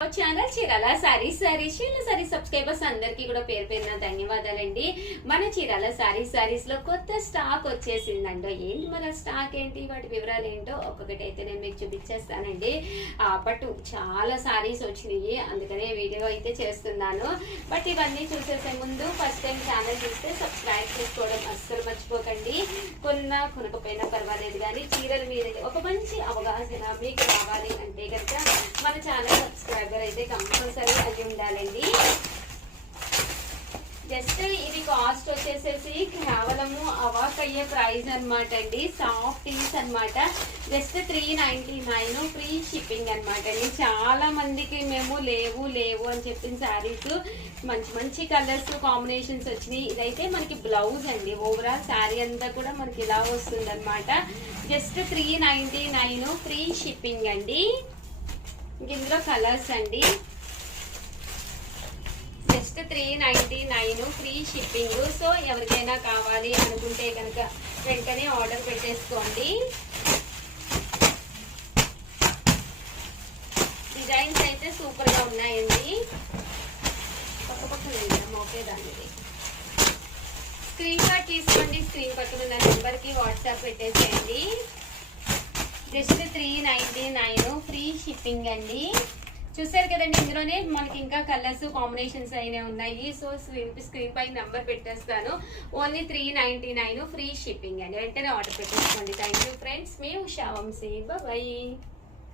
Channel Chirala saris subscribers అందరికీ కూడా పేరు పేరున ధన్యవాదాలండి. మన చీరాల సారీస్ లో కొత్త స్టాక్ వచ్చేసిందండి. ఏంటి మన స్టాక్ ఏంటి, వాటి వివరాలు ఏంటో ఒక్కొక్కటి అయితే నేను మీకు చూపించేస్తానండి. బట్ చాలా సారీస్ వచ్చినాయి, అందుకనే వీడియో అయితే చేస్తున్నాను. బట్ ఇవన్నీ చూసేసే ముందు ఫస్ట్ టైం ఛానల్ చూస్తే సబ్స్క్రైబ్ చేసుకోవడం అస్సలు మర్చిపోకండి. కొనకపోయినా పర్వాలేదు, కానీ చీరల మీద ఒక మంచి అవగాహన మీకు రావాలి అంటే కనుక మన ఛానల్ సబ్స్క్రైబర్ అయితే కంపల్సరీ అయి ఉండాలండి. జస్ట్ ఇది కాస్ట్ వచ్చేసేసి కేవలము అవాక్ అయ్యే ప్రైస్ అనమాట అండి. సాఫ్ట్ పీస్ అనమాట. జస్ట్ 399 ఫ్రీ షిప్పింగ్ అనమాట అండి. చాలా మందికి మేము లేవు అని చెప్పిన శారీస్ మంచి మంచి కలర్స్ కాంబినేషన్స్ వచ్చినాయి. ఇదైతే మనకి బ్లౌజ్ అండి. ఓవరాల్ శారీ అంతా కూడా మనకి ఇలా వస్తుంది అనమాట. జస్ట్ 399 ఫ్రీ షిప్పింగ్ అండి. ఇందులో కలర్స్ అండి. Just 399 free shipping. సో ఎవరికైనా కావాలి అనుకుంటే కనుక వెంటనే ఆర్డర్ పెట్టేసుకోండి. డిజైన్స్ అయితే సూపర్ గా ఉన్నాయండి. పక్కన మోకేదాన్ని స్క్రీన్ షాట్ తీసుకోండి. స్క్రీన్ పక్కన ఉన్న నెంబర్ కి వాట్సాప్ పెట్టేసేయండి. జస్ట్ 399 ఫ్రీ షిప్పింగ్ అండి. చూసారు కదండి, ఇందులోనే మనకి ఇంకా కలర్స్ కాంబినేషన్స్ అయినా ఉన్నాయి. సో స్క్రీన్ పై నెంబర్ పెట్టేస్తాను. ఓన్లీ 399 ఫ్రీ షిప్పింగ్ అండి. వెంటనే ఆర్డర్ పెట్టేసుకోండి. Thank you friends. మీ ఉషా వంశీ. బాయ్.